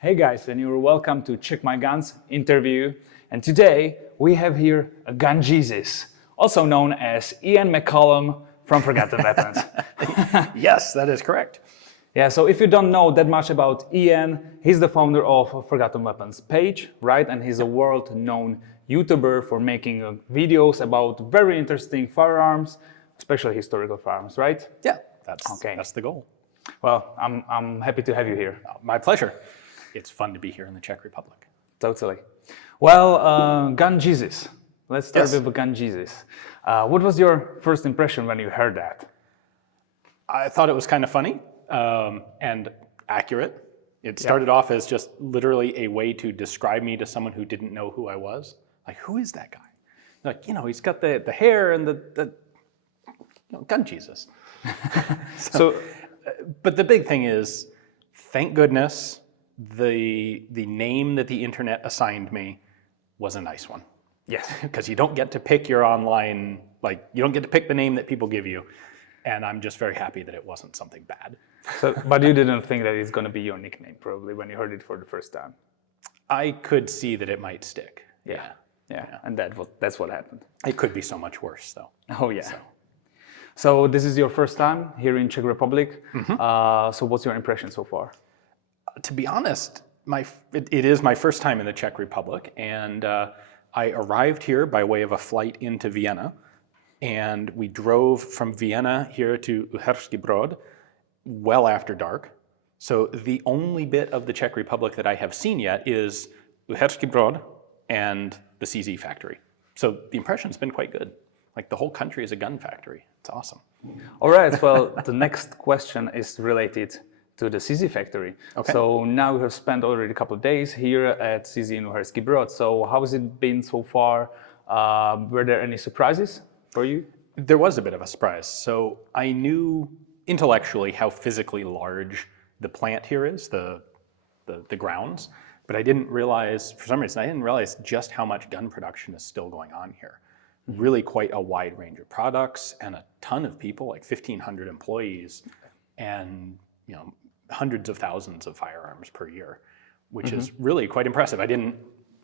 Hey guys, and you're welcome to Check My Guns interview. And today we have here a gun Jesus, also known as Ian McCollum from Forgotten Weapons. Yes, that is correct. Yeah, so if you don't know that much about Ian, he's the founder of Forgotten Weapons page, right? And he's a world-known YouTuber for making videos about very interesting firearms, especially historical firearms, right? Yeah, that's the goal. Well, I'm happy to have you here. My pleasure. It's fun to be here in the Czech Republic. Totally. Well, Gun Jesus. Let's start Yes. with Gun Jesus. What was your first impression when you heard that? I thought it was kind of funny and accurate. It started off as just literally a way to describe me to someone who didn't know who I was. Like, who is that guy? Like, he's got the hair and the Gun Jesus. But the big thing is, thank goodness, the name that the internet assigned me was a nice one. Yes. Because you don't get to pick your online, you don't get to pick the name that people give you. And I'm just very happy that it wasn't something bad. But you didn't think that it's going to be your nickname, probably, when you heard it for the first time. I could see that it might stick. Yeah. And that's what happened. It could be so much worse, though. Oh, yeah. So this is your first time here in Czech Republic. Mm-hmm. So what's your impression so far? To be honest, it is my first time in the Czech Republic, and I arrived here by way of a flight into Vienna, and we drove from Vienna here to Uherský Brod well after dark. So the only bit of the Czech Republic that I have seen yet is Uherský Brod and the CZ factory. So the impression's been quite good. Like, the whole country is a gun factory. It's awesome. All right, well, the next question is related to the CZ factory. Okay. So now we have spent already a couple of days here at CZ in Uherský Brod. So how has it been so far? Were there any surprises for you? There was a bit of a surprise. So I knew intellectually how physically large the plant here is, the grounds, but I didn't realize, for some reason, I didn't realize just how much gun production is still going on here. Really quite a wide range of products and a ton of people, like 1,500 employees, and hundreds of thousands of firearms per year, which is really quite impressive.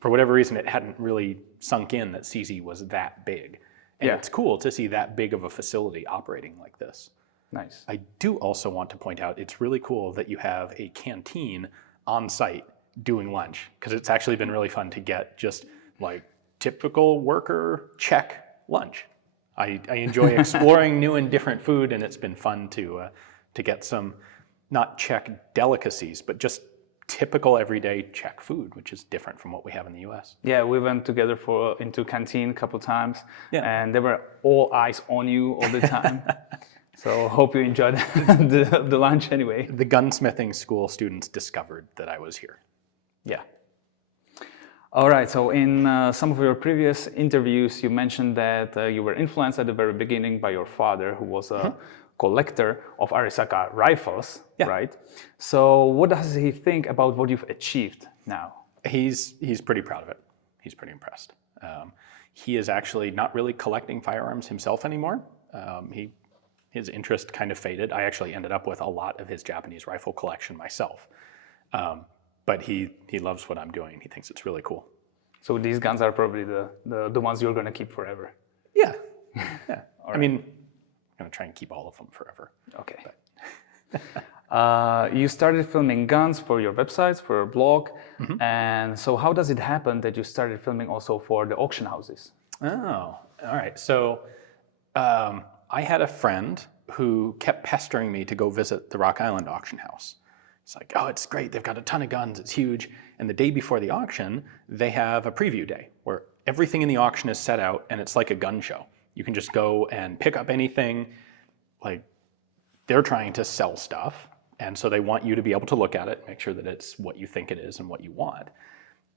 For whatever reason, it hadn't really sunk in that CZ was that big. And it's cool to see that big of a facility operating like this. Nice. I do also want to point out, it's really cool that you have a canteen on site doing lunch, because it's actually been really fun to get just like typical worker Czech lunch. I enjoy exploring new and different food, and it's been fun to get some, not Czech delicacies, but just typical everyday Czech food, which is different from what we have in the US. Yeah, we went together into canteen a couple of times, and they were all eyes on you all the time. So hope you enjoyed the lunch anyway. The gunsmithing school students discovered that I was here. Yeah. All right, so in some of your previous interviews, you mentioned that you were influenced at the very beginning by your father, who was a collector of Arisaka rifles, right? So what does he think about what you've achieved now? He's pretty proud of it. He's pretty impressed. He is actually not really collecting firearms himself anymore. His interest kind of faded. I actually ended up with a lot of his Japanese rifle collection myself. But he loves what I'm doing. He thinks it's really cool. So these guns are probably the ones you're going to keep forever. Yeah. I mean, I'm going to try and keep all of them forever. Okay. You started filming guns for your websites, for your blog. And so how does it happen that you started filming also for the auction houses? Oh, all right. So I had a friend who kept pestering me to go visit the Rock Island auction house. It's like, oh, it's great. They've got a ton of guns. It's huge. And the day before the auction, they have a preview day where everything in the auction is set out, and it's like a gun show. You can just go and pick up anything. Like, they're trying to sell stuff, and so they want you to be able to look at it, make sure that it's what you think it is and what you want.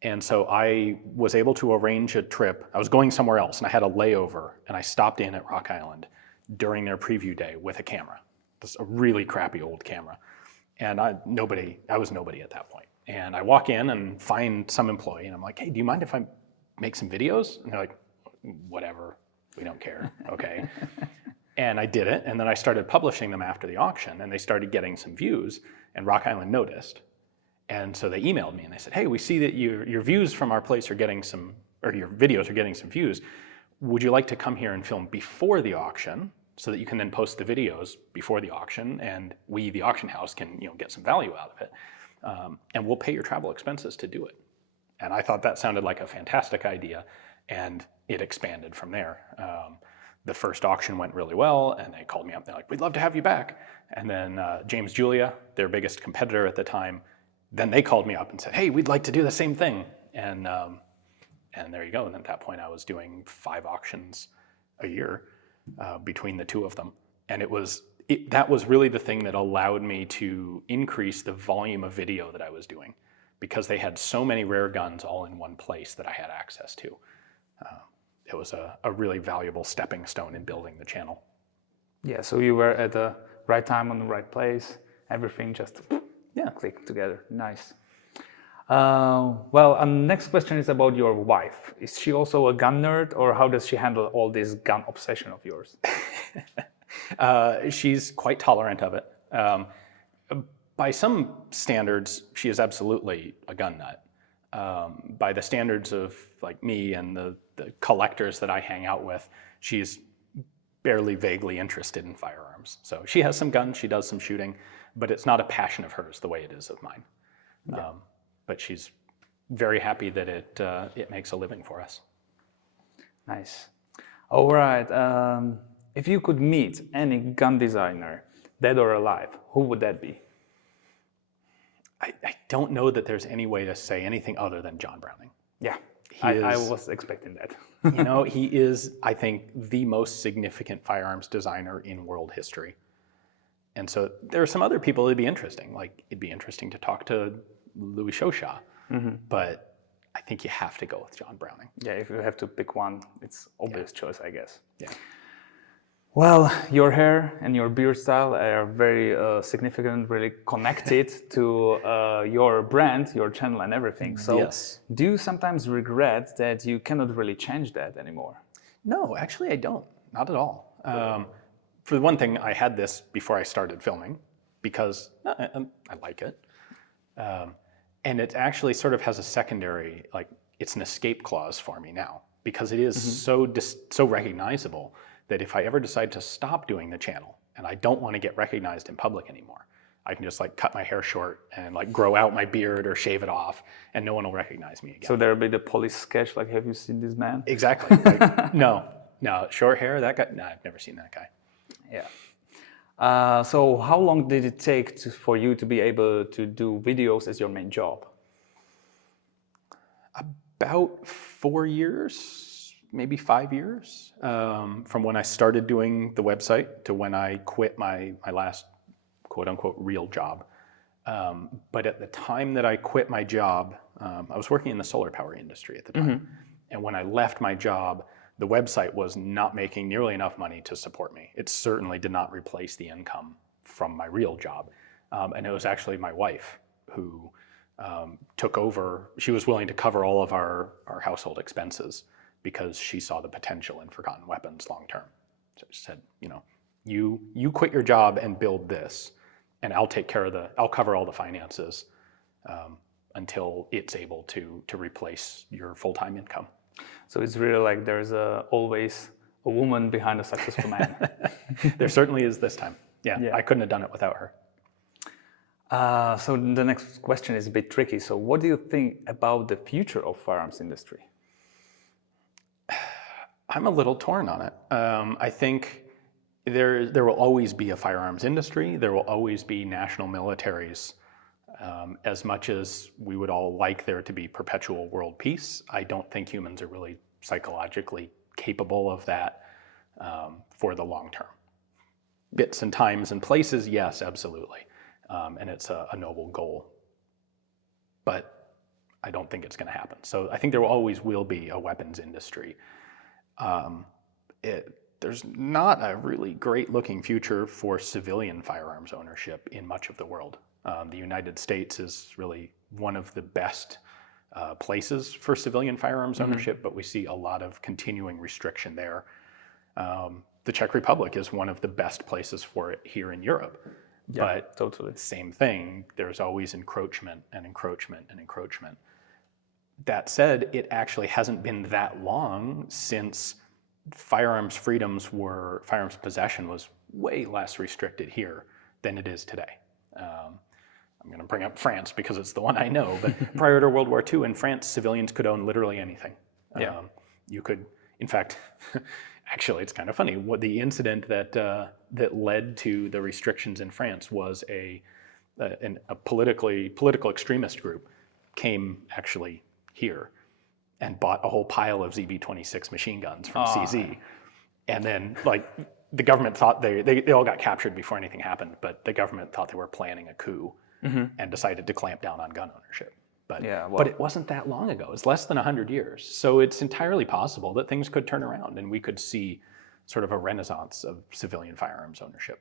And so I was able to arrange a trip. I was going somewhere else, and I had a layover, and I stopped in at Rock Island during their preview day with a camera. It's a really crappy old camera. And I was nobody at that point. And I walk in and find some employee, and I'm like, hey, do you mind if I make some videos? And they're like, whatever, we don't care, okay. And I did it, and then I started publishing them after the auction, and they started getting some views, and Rock Island noticed. And so they emailed me and they said, hey, we see that your views from our place are getting some, or your videos are getting some views. Would you like to come here and film before the auction so that you can then post the videos before the auction, and we, the auction house, can get some value out of it, and we'll pay your travel expenses to do it. And I thought that sounded like a fantastic idea, and it expanded from there. The first auction went really well, and they called me up. They're like, we'd love to have you back. And then James Julia, their biggest competitor at the time, then they called me up and said, hey, we'd like to do the same thing. And there you go. And at that point, I was doing 5 auctions a year between the 2 of them. And that was really the thing that allowed me to increase the volume of video that I was doing, because they had so many rare guns all in one place that I had access to. It was a really valuable stepping stone in building the channel. Yeah, so you were at the right time on the right place. Everything just clicked together. Nice. Well, next question is about your wife. Is she also a gun nerd, or how does she handle all this gun obsession of yours? She's quite tolerant of it. By some standards, she is absolutely a gun nut. By the standards of like me and the collectors that I hang out with, she's barely vaguely interested in firearms. So she has some guns, she does some shooting, but it's not a passion of hers the way it is of mine. Yeah. But she's very happy that it makes a living for us. Nice. All right. If you could meet any gun designer, dead or alive, who would that be? I don't know that there's any way to say anything other than John Browning. Yeah, I was expecting that. He is, I think, the most significant firearms designer in world history. And so there are some other people that'd be interesting. Like, it'd be interesting to talk to Louis Chauchat, but I think you have to go with John Browning. Yeah, if you have to pick one, it's obvious choice, I guess. Yeah. Well, your hair and your beard style are very significant, really connected to your brand, your channel and everything. So yes. Do you sometimes regret that you cannot really change that anymore? No, actually I don't. Not at all. For the one thing, I had this before I started filming because I like it. And it actually sort of has a secondary, like, it's an escape clause for me now, because it is so recognizable that if I ever decide to stop doing the channel and I don't want to get recognized in public anymore, I can just like cut my hair short and like grow out my beard or shave it off, and no one will recognize me again. So there'll be the police sketch, like, have you seen this man? Exactly. Like, no, short hair, that guy, no, I've never seen that guy. Yeah. So how long did it take for you to be able to do videos as your main job? About 4 years. Maybe 5 years, from when I started doing the website to when I quit my last quote-unquote real job. But at the time that I quit my job, I was working in the solar power industry at the time. And when I left my job, the website was not making nearly enough money to support me. It certainly did not replace the income from my real job. And it was actually my wife who took over. She was willing to cover all of our household expenses, because she saw the potential in Forgotten Weapons long term. So she said, you quit your job and build this, and I'll take care of I'll cover all the finances until it's able to replace your full-time income. So it's really like there's always a woman behind a successful man. There certainly is this time. Yeah, I couldn't have done it without her. So the next question is a bit tricky. So what do you think about the future of firearms industry? I'm a little torn on it. I think there will always be a firearms industry. There will always be national militaries. As much as we would all like there to be perpetual world peace, I don't think humans are really psychologically capable of that for the long term. Bits and times and places, yes, absolutely. And it's a noble goal. But I don't think it's going to happen. So I think there always will be a weapons industry. There's not a really great looking future for civilian firearms ownership in much of the world. The United States is really one of the best places for civilian firearms ownership, but we see a lot of continuing restriction there. The Czech Republic is one of the best places for it here in Europe. Yeah, but totally. same thing, there's always encroachment and encroachment and encroachment. That said, it actually hasn't been that long since firearms possession was way less restricted here than it is today. I'm going to bring up France because it's the one I know, but prior to World War II in France, civilians could own literally anything. Yeah. You could, in fact, actually, it's kind of funny. What the incident that led to the restrictions in France was a political extremist group came actually here and bought a whole pile of ZB-26 machine guns from CZ, and then the government thought they all got captured before anything happened, but the government thought they were planning a coup and decided to clamp down on gun ownership. But but it wasn't that long ago. It's less than 100 years. So it's entirely possible that things could turn around and we could see sort of a renaissance of civilian firearms ownership.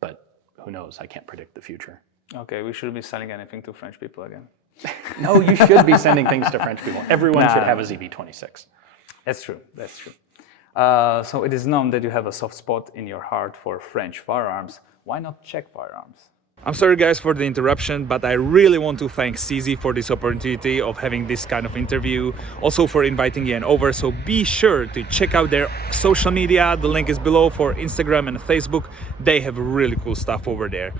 But who knows? I can't predict the future. Okay, we shouldn't be selling anything to French people again. No, you should be sending things to French people. Everyone should have a ZB-26. That's true. That's true. So it is known that you have a soft spot in your heart for French firearms. Why not Czech firearms? I'm sorry guys for the interruption, but I really want to thank CZ for this opportunity of having this kind of interview, also for inviting Ian over, so be sure to check out their social media. The link is below for Instagram and Facebook. They have really cool stuff over there.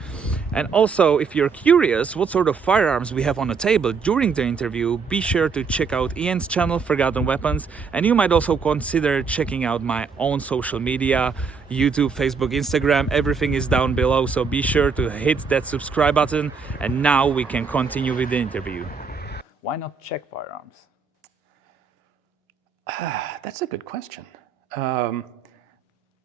And also, if you're curious what sort of firearms we have on the table during the interview, be sure to check out Ian's channel, Forgotten Weapons, and you might also consider checking out my own social media, YouTube, Facebook, Instagram. Everything is down below, so be sure to hit that subscribe button. And now we can continue with the interview. Why not Czech firearms? That's a good question.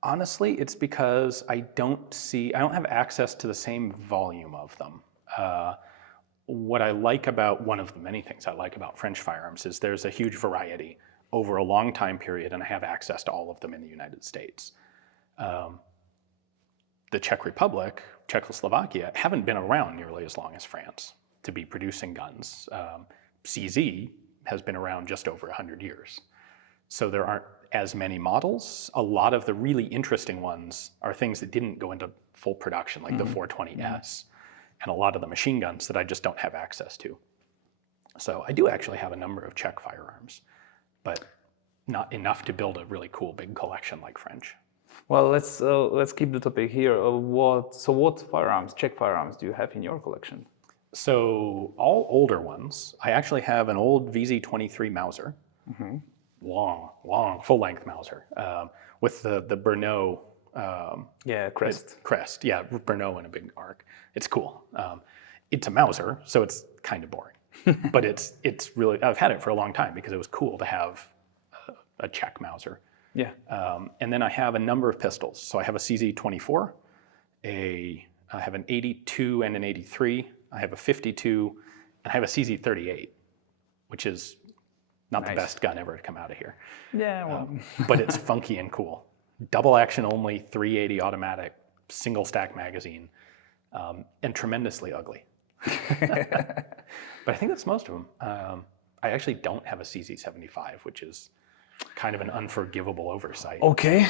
Honestly, it's because I don't have access to the same volume of them. What I like about, one of the many things I like about French firearms is there's a huge variety over a long time period, and I have access to all of them in the United States. The Czech Republic, Czechoslovakia, haven't been around nearly as long as France to be producing guns. CZ has been around just over 100 years. So there aren't as many models. A lot of the really interesting ones are things that didn't go into full production, like the 420S, and a lot of the machine guns that I just don't have access to. So I do actually have a number of Czech firearms, but not enough to build a really cool big collection like French. Well, let's keep the topic here. What firearms, Czech firearms, do you have in your collection? So all older ones. I actually have an old VZ-23 Mauser, long, full-length Mauser, with the Bernot. Crest. Yeah, Bernot in a big arc. It's cool. It's a Mauser, so it's kind of boring, but it's really. I've had it for a long time because it was cool to have a Czech Mauser. Yeah. And then I have a number of pistols. So I have a CZ-24, I have an 82 and an 83, I have a 52, and I have a CZ-38, which is not the best gun ever to come out of here. Yeah, well. But it's funky and cool. Double action only, 380 automatic, single stack magazine, and tremendously ugly. But I think that's most of them. I actually don't have a CZ-75, which is kind of an unforgivable oversight. Okay.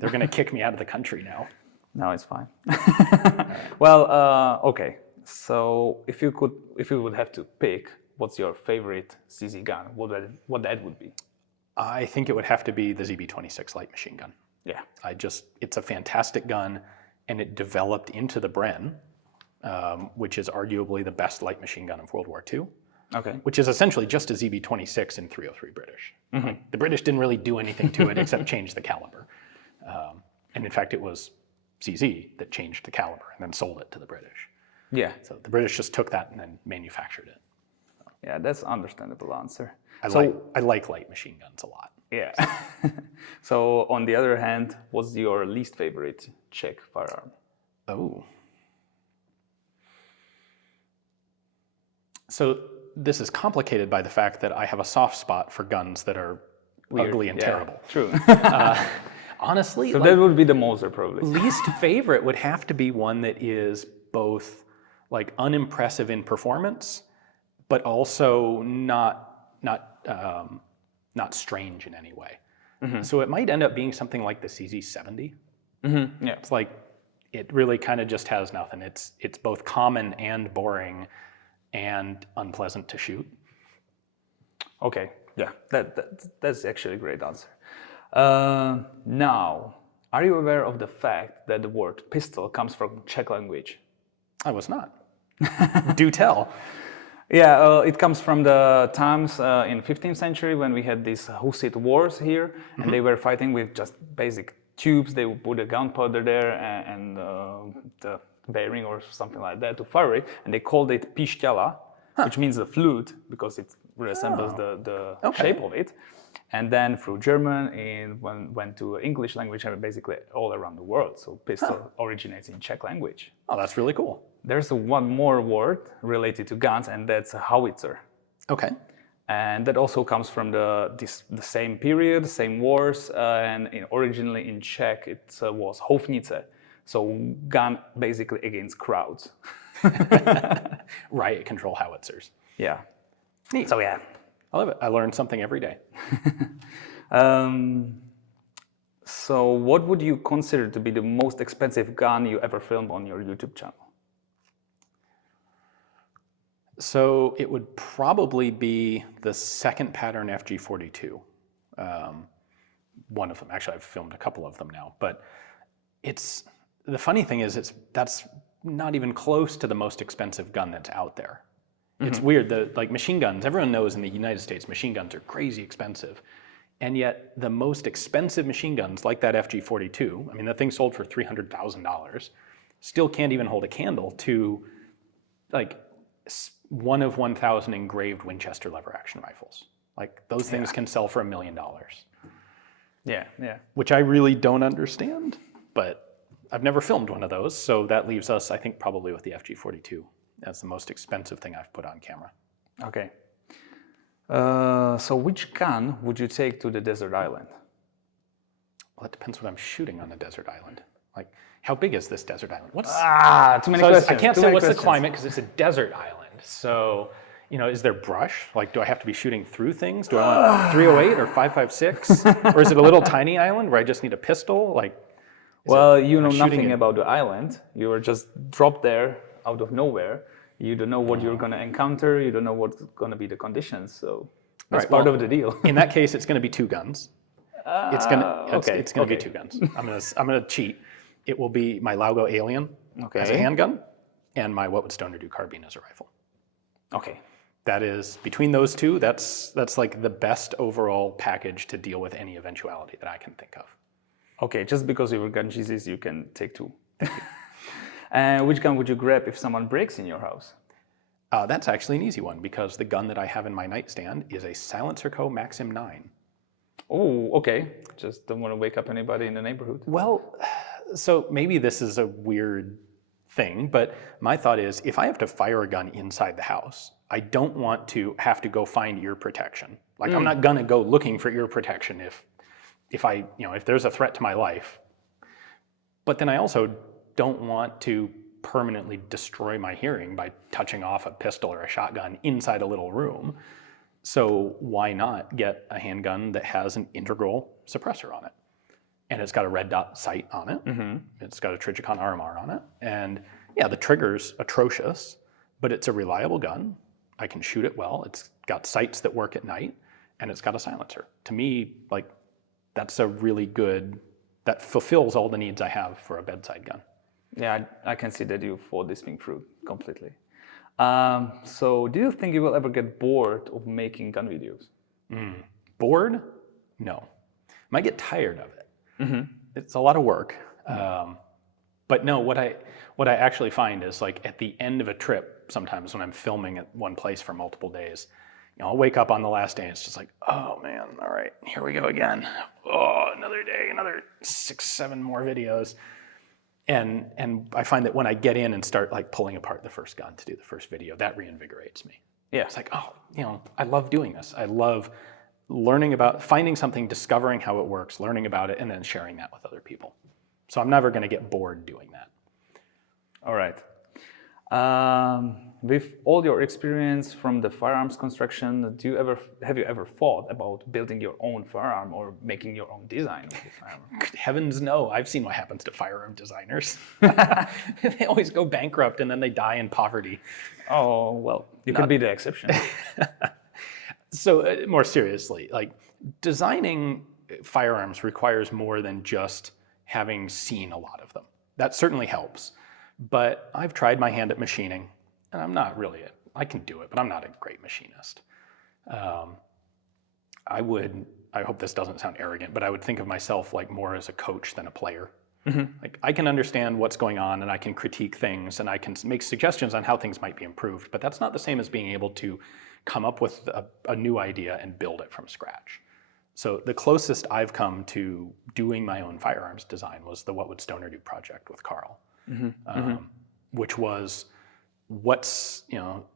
They're going to kick me out of the country now. No, it's fine. Well, okay. So if you would have to pick, what's your favorite CZ gun? What that would be? I think it would have to be the ZB-26 light machine gun. Yeah. It's a fantastic gun, and it developed into the Bren, which is arguably the best light machine gun of World War II. Okay. Which is essentially just a ZB-26 in .303 British. Like, the British didn't really do anything to it except change the caliber. And in fact, it was CZ that changed the caliber and then sold it to the British. Yeah. So the British just took that and then manufactured it. Yeah, that's an understandable answer. I like light machine guns a lot. Yeah. So on the other hand, what's your least favorite Czech firearm? Oh. So this is complicated by the fact that I have a soft spot for guns that are ugly and terrible. True. Honestly, so that would be the Mauser probably. Least favorite would have to be one that is both like unimpressive in performance, but also not strange in any way. So it might end up being something like the CZ-70. Yeah. It's like it really kind of just has nothing. It's both common and boring and unpleasant to shoot. Okay, yeah, that's actually a great answer. Now, are you aware of the fact that the word pistol comes from Czech language? I was not. Do tell. Yeah, it comes from the times in 15th century when we had these Hussite wars here, and they were fighting with just basic tubes. They would put a gunpowder there and the bearing or something like that to fire it, and they called it pišťala, which means the flute because it resembles the shape of it. And then through German, it went to English language and basically all around the world. So pistol originates in Czech language. Oh, that's really cool. There's one more word related to guns, and that's a howitzer. Okay. And that also comes from the same period, same wars, and originally in Czech it was houfnice, so gun basically against crowds. Riot control howitzers. Yeah. Neat. So yeah. I love it. I learn something every day. So what would you consider to be the most expensive gun you ever filmed on your YouTube channel? So it would probably be the second pattern FG42. One of them. Actually, I've filmed a couple of them now. But the funny thing is that's not even close to the most expensive gun that's out there. It's weird, like machine guns, everyone knows in the United States machine guns are crazy expensive. And yet the most expensive machine guns, like that FG42, I mean, that thing sold for $300,000, still can't even hold a candle to like 1 of 1,000 engraved Winchester lever action rifles. Like those things can sell for $1 million. Yeah, yeah. Which I really don't understand, but I've never filmed one of those. So that leaves us, I think, probably with the FG42. That's the most expensive thing I've put on camera. Okay. So which gun would you take to the desert island? Well, it depends what I'm shooting on a desert island. Like, how big is this desert island? Too many questions. I can't say what's the climate because it's a desert island. So, is there brush? Like, do I have to be shooting through things? Do I want 308 or 5.56? Or is it a little tiny island where I just need a pistol? Like, well, you know nothing about the island. You were just dropped there out of nowhere. You don't know what you're going to encounter. You don't know what's going to be the conditions. So that's part of the deal. In that case, it's going to be 2 guns. It's going to be 2 guns. I'm going to cheat. It will be my Laugo Alien as a handgun and my What Would Stoner Do carbine as a rifle. Okay. That is, between those two, that's like the best overall package to deal with any eventuality that I can think of. Okay, just because you were gun Jesus, you can take 2. And which gun would you grab if someone breaks in your house? That's actually an easy one because the gun that I have in my nightstand is a Silencer Co. Maxim 9. Oh, okay. Just don't want to wake up anybody in the neighborhood. Well, so maybe this is a weird thing, but my thought is if I have to fire a gun inside the house, I don't want to have to go find ear protection. Like I'm not gonna go looking for ear protection if there's a threat to my life. But then I also don't want to permanently destroy my hearing by touching off a pistol or a shotgun inside a little room. So why not get a handgun that has an integral suppressor on it? And it's got a red dot sight on it. It's got a Trijicon RMR on it. And yeah, the trigger's atrocious, but it's a reliable gun. I can shoot it well. It's got sights that work at night, and it's got a silencer. To me, like, that's a really good, that fulfills all the needs I have for a bedside gun. Yeah, I can see that you thought this thing through completely. So do you think you will ever get bored of making gun videos? Bored? No. Might get tired of it. It's a lot of work. But no, what I actually find is like at the end of a trip, sometimes when I'm filming at one place for multiple days, I'll wake up on the last day and it's just like, oh man, all right, here we go again. Oh, another day, another 6, 7 more videos. And I find that when I get in and start like pulling apart the first gun to do the first video, that reinvigorates me. Yeah, it's like, oh, I love doing this. I love learning about, finding something, discovering how it works, learning about it, and then sharing that with other people. So I'm never going to get bored doing that. All right. with all your experience from the firearms construction, have you ever thought about building your own firearm or making your own design of the firearm? Heavens no, I've seen what happens to firearm designers. They always go bankrupt and then they die in poverty. Oh, well, you could be the exception. So more seriously, like designing firearms requires more than just having seen a lot of them. That certainly helps. But I've tried my hand at machining, and I'm not really, I can do it, but I'm not a great machinist. I hope this doesn't sound arrogant, but I would think of myself like more as a coach than a player. Like I can understand what's going on and I can critique things and I can make suggestions on how things might be improved, but that's not the same as being able to come up with a new idea and build it from scratch. So the closest I've come to doing my own firearms design was the What Would Stoner Do project with Carl, which was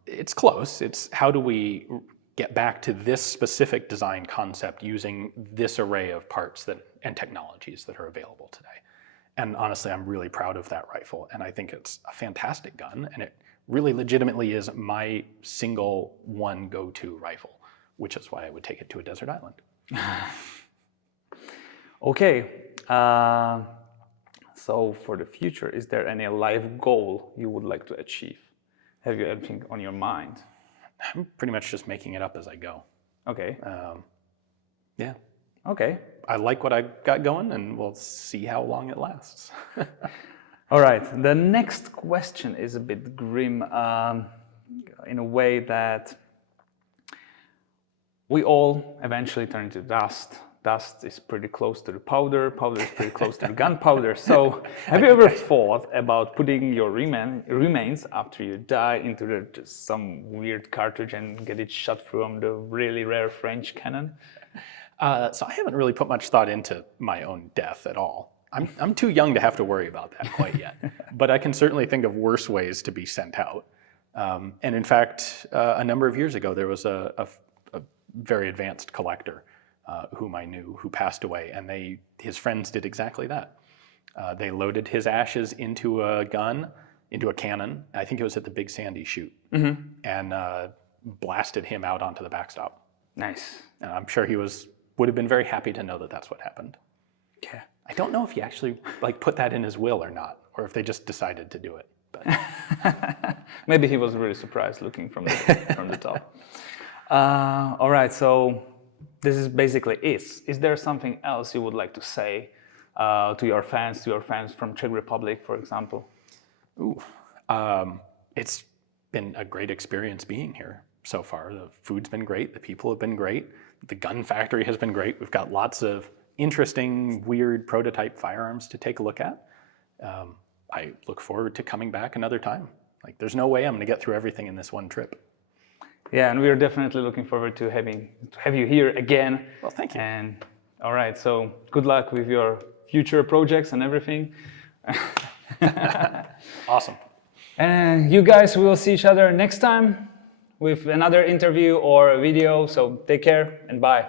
it's close. It's how do we get back to this specific design concept using this array of parts and technologies that are available today. And honestly, I'm really proud of that rifle. And I think it's a fantastic gun. And it really legitimately is my single one go-to rifle, which is why I would take it to a desert island. Okay. So for the future, is there any life goal you would like to achieve? Have you anything on your mind? I'm pretty much just making it up as I go. Okay. Yeah. Okay. I like what I got going, and we'll see how long it lasts. All right. The next question is a bit grim in a way that we all eventually turn to dust. Dust is pretty close to the powder. Powder is pretty close to the gunpowder. So have you ever thought about putting your remains after you die into just some weird cartridge and get it shot from the really rare French cannon? So I haven't really put much thought into my own death at all. I'm too young to have to worry about that quite yet. But I can certainly think of worse ways to be sent out. And in fact, a number of years ago, there was a very advanced collector whom I knew who passed away, and his friends did exactly that. They loaded his ashes into a cannon. I think it was at the Big Sandy shoot, and blasted him out onto the backstop. Nice. And I'm sure he would have been very happy to know that that's what happened. Okay. I don't know if he actually put that in his will or not, or if they just decided to do it. But maybe he was really surprised looking from the top. All right, so this is basically it. Is there something else you would like to say to your fans from Czech Republic, for example? It's been a great experience being here so far. The food's been great. The people have been great. The gun factory has been great. We've got lots of interesting, weird prototype firearms to take a look at. I look forward to coming back another time. There's no way I'm going to get through everything in this one trip. Yeah, and we're definitely looking forward to have you here again. Well, thank you. And all right, so good luck with your future projects and everything. Awesome. And you guys will see each other next time with another interview or a video. So take care and bye.